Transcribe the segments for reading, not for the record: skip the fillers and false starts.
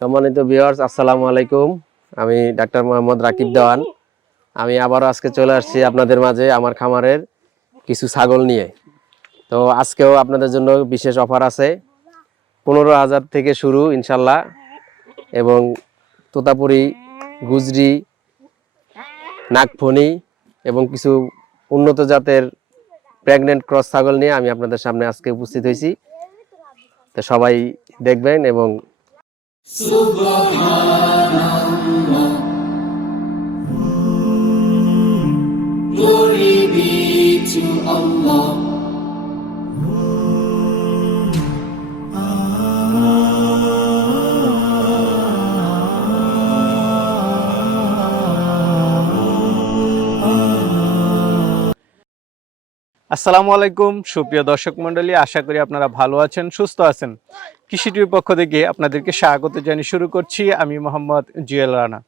সম্মানিত ভিউয়ার্স, আসসালামু আলাইকুম। আমি ডাক্তার মোহাম্মদ রাকিব দেওয়ান। আমি আবারও আজকে চলে আসছি আপনাদের মাঝে আমার খামারের কিছু ছাগল নিয়ে। তো আজকেও আপনাদের জন্য বিশেষ অফার আছে। 15,000 থেকে শুরু ইনশাল্লাহ, এবং তোতাপুরি, গুজরি, নাগফনি এবং কিছু উন্নত জাতের প্রেগনেন্ট ক্রস ছাগল নিয়ে আমি আপনাদের সামনে আজকে উপস্থিত হয়েছি। তো সবাই দেখবেন এবং Subhanallah, glory be to Allah. আসসালামু আলাইকুম সুপ্রিয় দর্শক মণ্ডলী, আশা করি আপনারা ভালো আছেন, সুস্থ আছেন। কৃষি টিভির পক্ষ থেকে আপনাদেরকে স্বাগত জানিয়ে শুরু করছি আমি মোহাম্মদ জুয়েল রানা।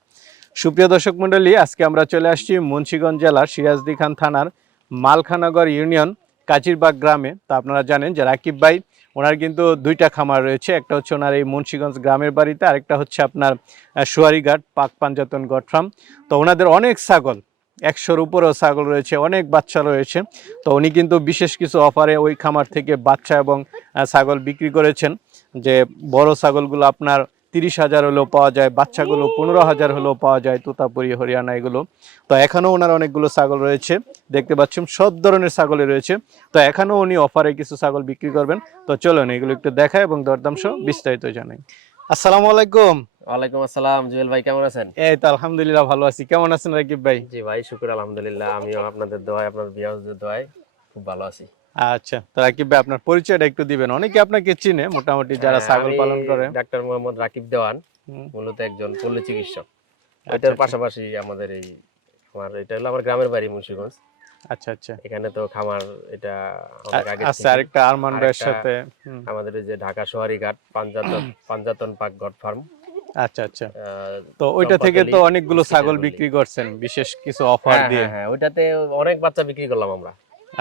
সুপ্রিয় দর্শক মণ্ডলী, আজকে আমরা চলে আসছি মুন্সিগঞ্জ জেলার সিরাজদি খান থানার মালখানগর ইউনিয়ন কাজিরবাগ গ্রামে। তা আপনারা জানেন যে রাকিব ভাই ওনার কিন্তু দুইটা খামার রয়েছে। একটা হচ্ছে ওনার এই মুন্সিগঞ্জ গ্রামের বাড়িতে, আরেকটা হচ্ছে আপনার সুয়ারিঘাট পাক পাঞ্জাতন গট ফার্ম। তো ওনাদের অনেক ছাগল, 100-র উপরেও ছাগল রয়েছে, অনেক বাচ্চা রয়েছে। তো উনি কিন্তু বিশেষ কিছু অফারে ওই খামার থেকে বাচ্চা এবং ছাগল বিক্রি করেছেন। যে বড় ছাগলগুলো আপনার 30,000 হলেও পাওয়া যায়, বাচ্চাগুলো 15,000 হলেও পাওয়া যায়, তোতাপুরি, হরিয়ানা এগুলো। তো এখনও ওনার অনেকগুলো ছাগল রয়েছে, দেখতে পাচ্ছেন সব ধরনের ছাগলই রয়েছে। তো এখনও উনি অফারে কিছু ছাগল বিক্রি করবেন। তো চলুন এগুলো একটু দেখায় এবং দরদাম সহ বিস্তারিত জানাই। আসসালামু আলাইকুম। ওয়ালাইকুম আসসালাম। জুয়েল ভাই, কেমন আছেন? এই তো আলহামদুলিল্লাহ ভালো আছি। কেমন আছেন রাকিব ভাই? জি ভাই, শুকর আলহামদুলিল্লাহ। আমিও আপনাদের দোয়ায়, আপনার ভিউয়ার্সদের দোয়ায় খুব ভালো আছি। আচ্ছা, তো রাকিব ভাই আপনার পরিচয়টা একটু দিবেন, অনেকে আপনাকে চিনে মোটামুটি যারা ছাগল পালন করে। ডাক্তার মোহাম্মদ রাকিব দেওয়ান, মূলত একজন পল্লী চিকিৎসক। এটার পাশাপাশি আমাদের এই খামার, এটা হলো আমার গ্রামের বাড়ি মুন্সিগঞ্জ। আচ্ছা আচ্ছা, এখানে তো খামার এটা অনেক আগে আচ্ছা। আরেকটা আরমান ভাইয়ের সাথে আমাদের এই যে ঢাকা সোহারিঘাট পাঞ্জাতন পাক গট ফার্ম। আচ্ছা আচ্ছা, তো ওইটা থেকে তো অনেকগুলো ছাগল বিক্রি করছেন বিশেষ কিছু অফার দিয়ে। হ্যাঁ, ওইটাতে অনেক বাচ্চা বিক্রি করলাম আমরা।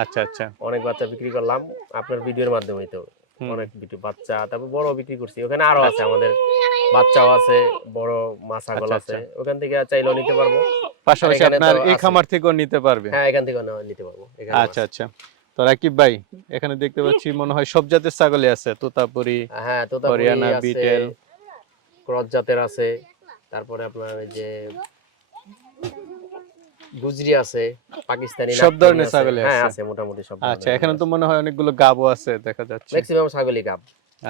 আচ্ছা আচ্ছা, অনেক বাচ্চা বিক্রি করলাম আপনার ভিডিওর মাধ্যমেই। তো অনেক বাচ্চা, তারপর বড় বিক্রি করছি। ওখানে আরো আছে, আমাদের বাচ্চাও আছে, বড় মা ছাগল আছে। ওখান থেকে চাইলেও নিতে পারবো, পাশাপাশি আপনার এই খামার থেকেও নিতে পারবে। হ্যাঁ, এখান থেকে নিতে পারবো। আচ্ছা আচ্ছা, তো রাকিব ভাই এখানে দেখতে পাচ্ছি মনে হয় সব জাতের ছাগলই আছে, তোতাপুরি, হ্যাঁ, তোতাপুরি, হরিয়ানা, বিটেল, ক্রস জাতের আছে, তারপরে আপনার এই যে গুজরি আছে, পাকিস্তানি, সব ধরনের ছাগলই আছে। হ্যাঁ আছে, মোটামুটি সব। আচ্ছা, এখানে তো মনে হয় অনেকগুলো গাবও আছে দেখা যাচ্ছে। ম্যাক্সিমাম ছাগলই গাব।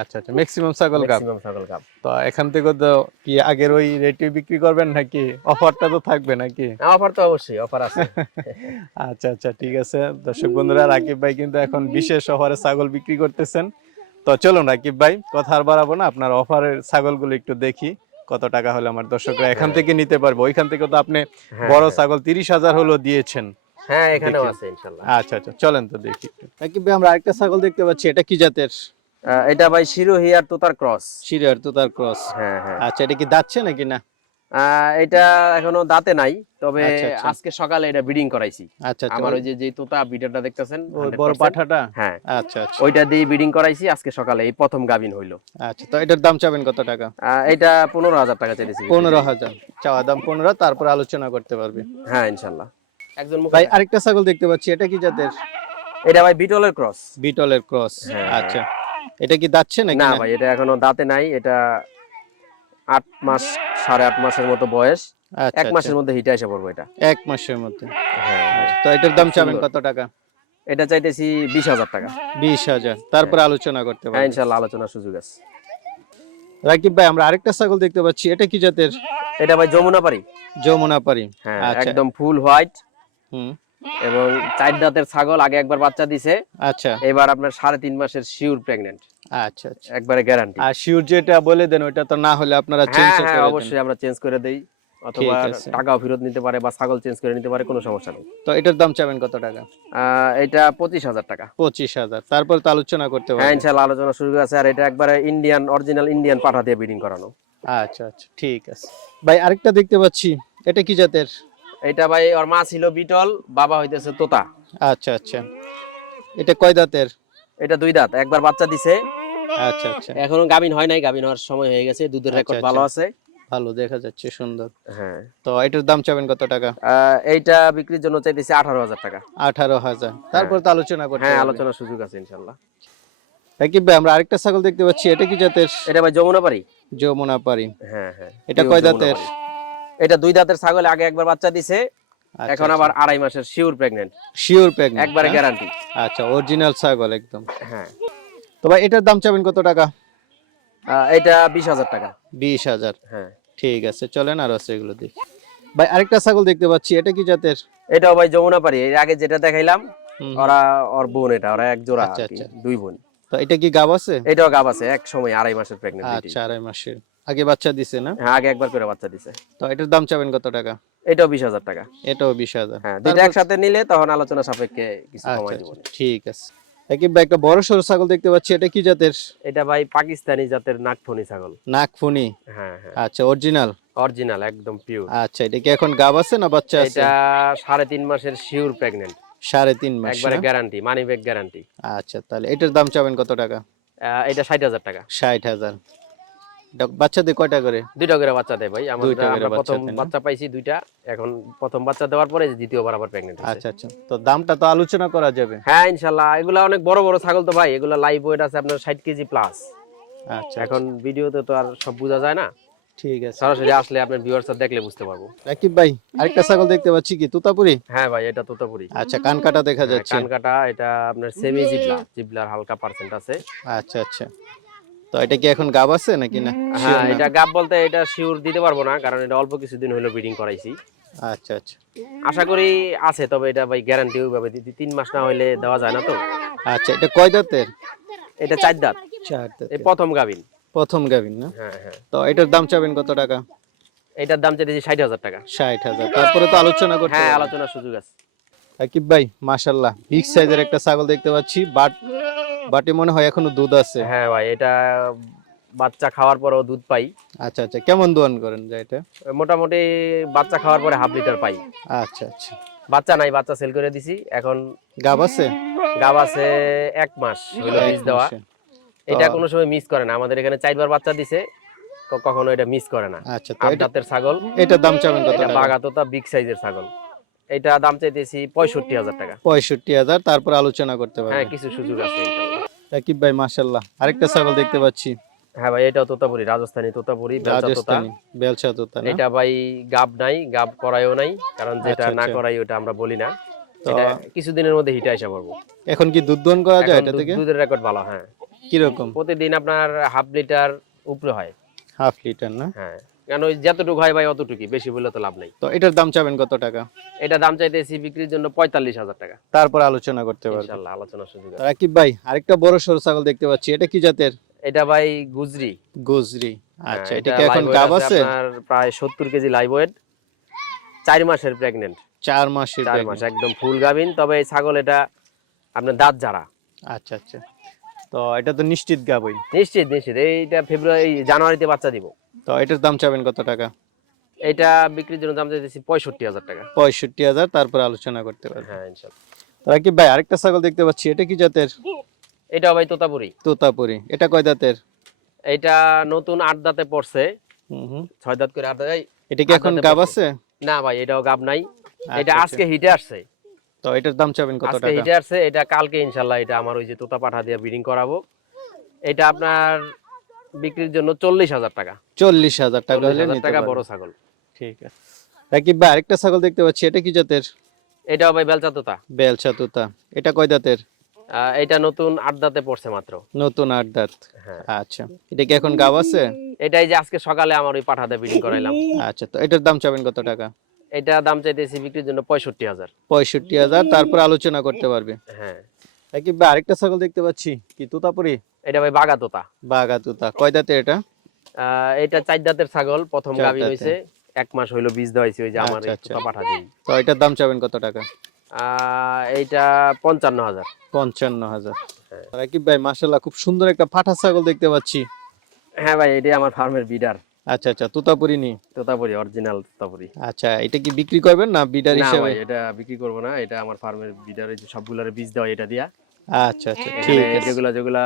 আচ্ছা আচ্ছা, ম্যাক্সিমাম ছাগল গাব। তো এখান থেকে তো কি আগের ওই রেটে বিক্রি করবেন নাকি অফারটা তো থাকবে নাকি? অফার তো অবশ্যই অফার আছে। আচ্ছা আচ্ছা, ঠিক আছে। দর্শক বন্ধুরা, রাকিব ভাই কিন্তু এখন বিশেষ অফারে ছাগল বিক্রি করতেছেন। তো চলুন রাকিব ভাই, কথা আর বাড়াবো না, আপনার অফারের ছাগলগুলো একটু দেখি কত টাকা হলে আমার দর্শকরা এখান থেকে নিতে পারবো। ওইখান থেকে তো আপনি বড় ছাগল 30,000 হলো দিয়েছেন। হ্যাঁ, এখানেও আছে ইনশাআল্লাহ। আচ্ছা আচ্ছা, চলেন তো দেখি। রাকিব ভাই, আমরা আরেকটা ছাগল দেখতে পাচ্ছি, এটা কি জাতের? এটা ভাই শিরোহী আর তোতার ক্রস। শিরার তোতার ক্রস। হ্যাঁ হ্যাঁ। আচ্ছা, এটা কি দাঁতছে নাকি না? এটা এখনো দাঁতে নাই, তবে আজকে সকালে এটা ব্রিডিং করাইছি। আচ্ছা আচ্ছা, আমার ওই যে তোতা বিটটা দেখতেছেন, ওই বড় পাঠাটা। হ্যাঁ আচ্ছা আচ্ছা, ওইটা দিয়ে ব্রিডিং করাইছি আজকে সকালে, এই প্রথম গাবিন হইলো। আচ্ছা, তো এটার দাম চাবেন কত টাকা? এটা 15,000 টাকা চাইছি। 15,000 চাওয়া দাম, 15, তারপর আলোচনা করতে পারবে। হ্যাঁ ইনশাআল্লাহ। একজন ভাই আরেকটা ছাগল দেখতে পাচ্ছি, এটা কি জাতের? এটা ভাই বিটলের ক্রস। বিটলের ক্রস। আচ্ছা, এটা কি দাঁতছে নাকি না? ভাই এটা এখনো দাঁতে নাই, এটা 8 মাস 8.5 মাসের মতো বয়স। আচ্ছা, 1 মাসের মধ্যে হিটে এসে পড়বে এটা। 1 মাসের মধ্যে। হ্যাঁ, তো এটার দাম চাবেন কত টাকা? এটা চাইতেছি 20,000 টাকা। 20,000, তারপর আলোচনা করতে হ্যাঁ পারবে। ইনশাআল্লাহ, আলোচনার সুযোগ আছে। রাকিব ভাই, আমরা আরেকটা ছাগল দেখতে পাচ্ছি, এটা কি জাতের? এটা ভাই যমুনাপাড়ি। যমুনাপাড়ি। হ্যাঁ, আচ্ছা, একদম ফুল হোয়াইট হুম, এবং 4 দাঁতের ছাগল। আগে একবার বাচ্চা দিছে, আচ্ছা, এবার আপনার 3.5 মাসের শিওর প্রেগন্যান্ট। আচ্ছা আচ্ছা, একবারে গ্যারান্টি। আর শিওর যেটা বলে দেন, ওটা তো না হলে আপনারা চেঞ্জ হ্যাঁ করে হ্যাঁ, দেন? অবশ্যই আমরা চেঞ্জ করে দেই, অথবা টাকাও ফেরত নিতে পারে বা ছাগল চেঞ্জ করে নিতে পারে, কোনো সমস্যা নেই। তো এটার দাম চাবেন কত টাকা? এটা 25,000 টাকা। 25,000, তারপর তো আলোচনা করতে হ্যাঁ পারবেন। ইনশাআল্লাহ, আলোচনা শুরু আছে। আর এটা একবারে ইন্ডিয়ান, অরিজিনাল ইন্ডিয়ান পাঠা দিয়ে ব্রিডিং করানো। আচ্ছা আচ্ছা, ঠিক আছে। ভাই আরেকটা দেখতে পাচ্ছি, এটা কি জাতের? এটা ভাই ওর মা ছিল বিটল, বাবা হইতেছে তোতা। আচ্ছা আচ্ছা, এটা কয় দাঁতের? এটা 2 দাঁত, একবার বাচ্চা দিছে, আচ্ছা আচ্ছা এখনো গাভিন হয় নাই, গাভিন হওয়ার সময় হয়ে গেছে, দুধের আচ্ছা, রেকর্ড আচ্ছা। ভালো আছে। ভালো দেখা যাচ্ছে, সুন্দর। হ্যাঁ, তো এটার দাম চাবেন কত টাকা? এইটা বিক্রির জন্য চাইতেছি 18,000 টাকা। 18,000। হ্যাঁ, তারপর তো আলোচনা করতে হ্যাঁ, পারবে। আলোচনার সুযোগ আছে ইনশাল্লাহ। রাকিব ভাই, আমরা আরেকটা ছাগল দেখতে পাচ্ছি, এটা কি জাতের? এটা ভাই যমুনাপাড়ি। যমুনাপাড়ি। হ্যাঁ, হ্যাঁ, এটা pure কয় দাঁতের? যমুনাপাড়ি। এটা 2 দাঁতের ছাগল, আগে একবার বাচ্চা দিছে, আচ্ছা এখন আচ্ছা, আবার 2.5 মাসের শিওর প্রেগনেন্ট, শিওর প্রেগনেন্ট একবারে না? গ্যারান্টি। আচ্ছা, অরিজিনাল ছাগল একদম। হ্যাঁ, তো ভাই এটার দাম চাবেন কত টাকা? এটা 20,000 টাকা। 20,000। হ্যাঁ, ঠিক আছে, চলেন আর আছে এগুলো দেখি। ভাই আরেকটা ছাগল দেখতে পাচ্ছি, এটা কি জাতের? এটাও ভাই যমুনাপাড়ি। এর আগে যেটা দেখাইলাম, হুম, ওর বোন, এটা ওরা এক জোড়া আচ্ছা আর কি, আচ্ছা। 2 বোন। তো এটা কি গাব আছে? এটাও গাব আছে, এক সময় 2.5 মাসের প্রেগনেন্ট বেটি। আচ্ছা, 2.5 মাসের আগে বাচ্চা দিছে না? হ্যাঁ, আগে একবার করে বাচ্চা দিছে। তো এটার দাম চাবেন কত টাকা? এটাও 20,000 টাকা। এটাও 20,000। হ্যাঁ, দুইটা একসাথে নিলে তখন আলোচনা সাপেক্ষে কিছু আচ্ছা কমাই আচ্ছা, দিব। ঠিক আছে। রাকিব ভাই, একটা বড় সড়ো ছাগল দেখতে পাচ্ছি, এটা কি জাতের? এটা ভাই পাকিস্তানি জাতের নাগফনি ছাগল। নাগফনি। হ্যাঁ, হ্যাঁ, আচ্ছা, অরিজিনাল। অরিজিনাল একদম পিওর। আচ্ছা, এটা কি এখন গাব আছে না বাচ্চা আছে? এটা 3.5 মাসের শিওর প্রেগনেন্ট, 3.5 মাস একবারে না? Guarantee, money bag guarantee. আচ্ছা, তাহলে এটার দাম চাবেন কত টাকা? এটা 60,000 টাকা। 60,000। এটা বাচ্চা দিয়ে কয়টা করে? দুইটা করে বাচ্চা দেয় ভাই। দুইটা করে আমরা বাচ্চা প্রথম দেয় না? বাচ্চা পাইছি দুইটা, এখন প্রথম বাচ্চা দেওয়ার পরে দ্বিতীয়বার আবার প্রেগনেন্ট হয়েছে। আচ্ছা আচ্ছা, তো দামটা তো আলোচনা করা যাবে। হ্যাঁ, ইনশাল্লাহ। এগুলা অনেক বড় বড় ছাগল তো ভাই, এগুলা লাইভ ওয়েট আছে আপনার 60 কেজি প্লাস। আচ্ছা, এখন ভিডিওতে তো আর সব বোঝা যায় না, ঠিক আছে। সরাসরি আসলে আপনার ভিউয়ার্স দেখলে বুঝতে পারবো। রাকিব ভাই, আরেকটা ছাগল দেখতে পাচ্ছি, কি তোতাপুরি? হ্যাঁ ভাই, এটা তোতাপুরি। আচ্ছা, কান কাটা দেখা হ্যাঁ, যাচ্ছে। কান কাটা। এটা আপনার সেমি জিবলা, জিবলার হালকা পার্সেন্ট আছে। আচ্ছা আচ্ছা, তো এটা কি এখন গাব আছে নাকি না? হ্যাঁ, Sure না? এটা গাব বলতে এটা শিওর দিতে পারবো না, কারণ এটা অল্প কিছুদিন হলো ব্রিডিং করাইছি। আচ্ছা আচ্ছা আশা করি আছে, তবে এটা ভাই গ্যারান্টি ওইভাবে 3 মাস না হইলে দেওয়া যায় না তো। আচ্ছা, এটা কয় দাঁতের? এটা 4 দাঁত, 4 এই দাঁতের। প্রথম গাভিন। প্রথম গাভিন না? হ্যাঁ, হ্যাঁ, তো এটার দাম চাবেন কত টাকা? এটার দাম চাইতেছি 60,000 টাকা। 60,000। তারপরে তো আলোচনা করতে হ্যাঁ, পারবেন। আলোচনার সুযোগ আছে। রাকিব ভাই, মাশাআল্লাহ, বিগ সাইজের একটা ছাগল দেখতে পাচ্ছি, বাটে মনে হয় এখনো দুধ আছে। হ্যাঁ ভাই, এটা বাচ্চা খাওয়ার পরেও দুধ পাই। আচ্ছা আচ্ছা, কেমন দোয়ান করেন যা এটা? মোটামুটি বাচ্চা খাওয়ার পরে হাফ লিটার পাই। আচ্ছা আচ্ছা, বাচ্চা নাই, বাচ্চা সেল করে দিছি। এখন গাব আছে? গাব আছে 1 মাস হইলো বীজ দেওয়া। মাসে। এটা কোনো সময় মিস করে না, আমাদের এখানে 4 বার বাচ্চা দিছে, কখনো এটা মিস করে না। আচ্ছা, তো 8 এটা দাঁতের ছাগল। এটার দাম চাবেন কত এটা টাকা? বাগাতোতা বিগ সাইজের ছাগল। এটা দাম চাইতেছি 65,000 টাকা। 65,000। তারপর আলোচনা করতে হ্যাঁ, পারবেন। কিছু সুযোগ আছে ইনশাআল্লাহ। রাকিব ভাই, মাশাআল্লাহ, আরেকটা ছাগল দেখতে পাচ্ছি, হ্যাঁ ভাই, এটাও তোতাপুরি, রাজস্থানী তোতাপুরি, বেলচা তোতা। রাজস্থানী বেলচা তোতা না? এটা ভাই গাব নাই, গাব করায়ও নাই, কারণ যেটা আচ্ছা, না আচ্ছা। করাই ওটা আমরা বলি না। তো এটা কিছুদিনের মধ্যে হিটে আসা পারবো। এখন কি দুধ দোহন করা যায় এখন এটা থেকে? দুধের রেকর্ড ভালো। হ্যাঁ, কিরকম? প্রতিদিন আপনার হাফ লিটার উপরে হয়। হাফ লিটার না? হ্যাঁ, কারণ ওই যতটুকু হয় ভাই অতটুকুই, বেশি বললে তো লাভ নাই। তো এটার দাম চাবেন কত টাকা? এটা দাম চাইতেছি বিক্রির জন্য 45,000 টাকা। তারপর আলোচনা করতে পারবেন। ইনশাআল্লাহ আলোচনার সুযোগ আছে। রাকিব ভাই, আরেকটা বড় সরো ছাগল দেখতে পাচ্ছি, এটা কি জাতের? এটা ভাই গুজরি। গুজরি। হ্যাঁ, আচ্ছা, এটা এটা কি এখন live weight গাব আছে আছে? আপনার প্রায় 70 কেজি লাইভ ওয়েট, 4 মাসের প্রেগনেন্ট। 4 মাসের 4 মাস pregnant। একদম ফুল গাভিন, তবে এই ছাগল এটা আপনার দাঁত ঝাড়া। আচ্ছা আচ্ছা, তো এটা তো নিশ্চিত গাবই। নিশ্চিত নিশ্চিত, এইটা জানুয়ারিতে বাচ্চা দিব। তো এটার দাম চাবেন কত টাকা? এটা বিক্রির জন্য দাম চাইতেছি 65,000 টাকা। 65,000। তারপর আলোচনা করতে পারবেন। হ্যাঁ, ইনশাআল্লাহ। রাকিব ভাই, আরেকটা ছাগল দেখতে পাচ্ছি, এটা কি জাতের? এটাও ভাই তোতাপুরি। তোতাপুরি। এটা কয় দাঁতের? এটা নতুন 8 দাঁতে পড়ছে, হুম হুম। 6 দাঁত করে 8 দাঁত। এটা কি 8 এখন দাঁতে গাব পড়ছে। আছে? না ভাই, এটাও গাব নাই। এটা আচ্ছা, আজকে হিটে আসছে। তো এটার দাম চাবেন কত আজকে টাকা? হিটে আসছে, এটা কালকে ইনশাআল্লাহ এটা আমার ওই যে তোতা পাঠা দিয়ে ব্রিডিং করাবো। এটা আপনার বিক্রির জন্য 40,000 টাকা। 40,000 টাকা হলে 40,000 নিতে টাকা পারবেন। বড় ছাগল। ঠিক আছে। রাকিব ভাই, আরেকটা ছাগল দেখতে পাচ্ছি, এটা কি জাতের? এটাও ভাই বেলচা তোতা। বেলচা তোতা। এটা কয় দাঁতের? এটা নতুন 8 দাঁতে পড়ছে মাত্র। নতুন 8 দাঁত। হ্যাঁ, আচ্ছা, এটা কি এখন গাব আছে? এটাই যে আজকে সকালে আমার ওই পাঠা দিয়ে ব্রিডিং করাইলাম। আচ্ছা, তো এটার দাম চাবেন কত টাকা? এটা দাম চাইতেছি বিক্রির জন্য 65,000। 65,000। তারপর আলোচনা করতে পারবে। হ্যাঁ, রাকিব ভাই, আরেকটা ছাগল দেখতে পাচ্ছি, কি তোতাপুরি? এটা ভাই বাগা তোতা। বাঘা তোতা। কয় দাঁতের এটা? এটা 4 দাঁতের ছাগল, প্রথম 4 গাভী দাঁতের। হইছে, 1 মাস হইলো বীজ দেওয়াইছি ওই যে আমার আচ্ছা, এই আচ্ছা। তোতা পাঠা দিয়ে। তো এটার দাম চাবেন কত টাকা? এইটা 55,000। 55,000। হ্যাঁ। রাকিব ভাই, মাশাআল্লাহ, খুব সুন্দর একটা পাঠা ছাগল দেখতে পাচ্ছি। হ্যাঁ ভাই, এটাই আমার ফার্মের বিডার। আচ্ছা আচ্ছা, তোতাপুরি নি? তোতাপুরি, অরিজিনাল তোতাপুরি। আচ্ছা, এটা কি বিক্রি করবেন না বিডার না হিসেবে? ভাই, এটা বিক্রি করবো না, এটা আমার ফার্মের বিডার, এই যে সবগুলার বীজ দেওয়া এটা দিয়া। আচ্ছা আচ্ছা, এখানে ঠিক আছে, যেগুলা যেগুলা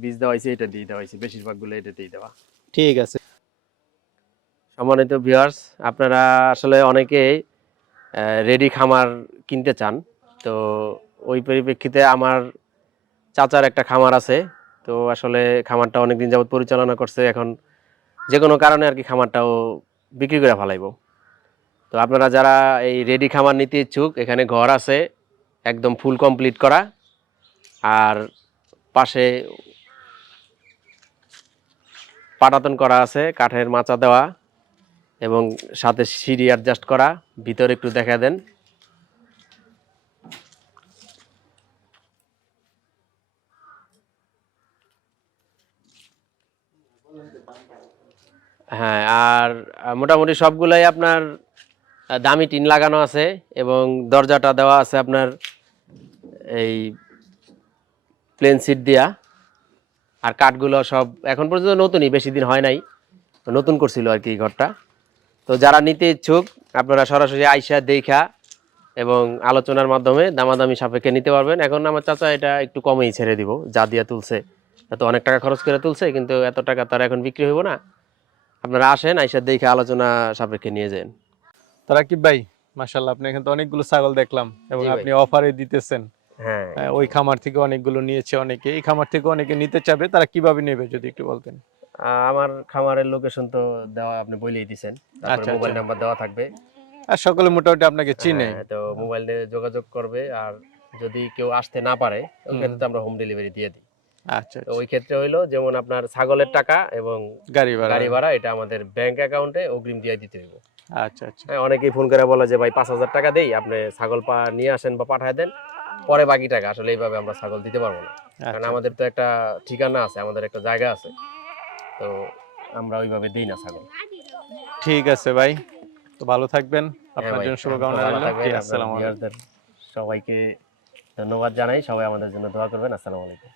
বীজ দেওয়া হয়েছে এটা দিয়ে দেওয়া হয়েছে, বেশিরভাগগুলো এটাতেই দেওয়া। ঠিক আছে। সম্মানিত ভিউয়ার্স, আপনারা আসলে অনেকেই রেডি খামার কিনতে চান। তো ওই পরিপ্রেক্ষিতে আমার চাচার একটা খামার আছে। তো আসলে খামারটা অনেকদিন যাবত পরিচালনা করছে, এখন যে কোনো কারণে আর কি খামারটাও বিক্রি করে ফেলাইবো। তো আপনারা যারা এই রেডি খামার নিতে ইচ্ছুক, এখানে ঘর আছে একদম ফুল কমপ্লিট করা, আর পাশে পাটাতন করা আছে, কাঠের মাচা দেওয়া এবং সাথে সিঁড়ি অ্যাডজাস্ট করা। ভিতরে একটু দেখা দেন। হ্যাঁ, আর মোটামুটি সবগুলাই আপনার দামি টিন লাগানো আছে এবং দরজাটা দেওয়া আছে আপনার এই প্লেন সিট দিয়া। আর কাঠগুলো সব এখন পর্যন্ত নতুনই, বেশি দিন হয় নাই, নতুন করছিল আর কি এই ঘরটা। তো যারা নিতে ইচ্ছুক আপনারা সরাসরি আইসা দেখা এবং আলোচনার মাধ্যমে দামাদামি সাপেক্ষে নিতে পারবেন। এখন আমার চাচা এটা একটু কমেই ছেড়ে দিব, যা দিয়া তুলছে, এত অনেক টাকা খরচ করে তুলছে, কিন্তু এত টাকা তার এখন বিক্রি হইব না। আপনারা আসেন, আইসা দেখে আলোচনা সাপেক্ষে নিয়ে যান। রাকিব ভাই, মাশাআল্লাহ, আপনি এখানে তো অনেকগুলো ছাগল দেখলাম এবং জি ভাই। আপনি অফারে দিতেছেন। হ্যাঁ, ওই খামার থেকে অনেকগুলো নিয়েছে অনেকে, এই খামার থেকে অনেকে নিতে চাবে, তারা কিভাবে নেবে যদি একটু বলতেন? আমার খামারের লোকেশন তো দেওয়া, আপনি বলেই দিছেন, তারপরে আচ্ছা মোবাইল আচ্ছা, নাম্বার দেওয়া থাকবে। আর সকলে মোটামুটি আপনাকে চিনে। হ্যাঁ, তো মোবাইলে যোগাযোগ করবে। আর যদি কেউ আসতে না পারে, ওই ক্ষেত্রে তো আমরা হোম ডেলিভারি দিয়ে দিই। আচ্ছা তো আচ্ছা, ওই ক্ষেত্রে হইলো যেমন আপনার ছাগলের টাকা এবং গাড়ি ভাড়া। গাড়ি ভাড়া এটা আমাদের ব্যাংক অ্যাকাউন্টে অগ্রিম দিয়ে দিতে হইব। আচ্ছা আচ্ছা, হ্যাঁ, অনেকেই ফোন করে বলে যে ভাই 5,000 টাকা দেই, আপনি ছাগল নিয়ে আসেন বা পাঠায় দেন, পরে বাকি টাকা। আসলে এইভাবে আমরা ছাগল দিতে পারবো না, কারণ আচ্ছা আমাদের তো একটা ঠিকানা আছে, আমাদের একটা জায়গা আছে। তো আমরা ওইভাবে দিই না ছাগল। ঠিক আছে ভাই, তো ভালো থাকবেন, হ্যাঁ আপনার ভাই, জন্য আপনি শুভকামনা ভালো রইল। থাকবেন। জি, আপনার আসসালামু আলাইকুম। ভিউয়ারদের সবাইকে ধন্যবাদ জানাই, সবাই আমাদের জন্য দোয়া করবেন। আসসালামু আলাইকুম।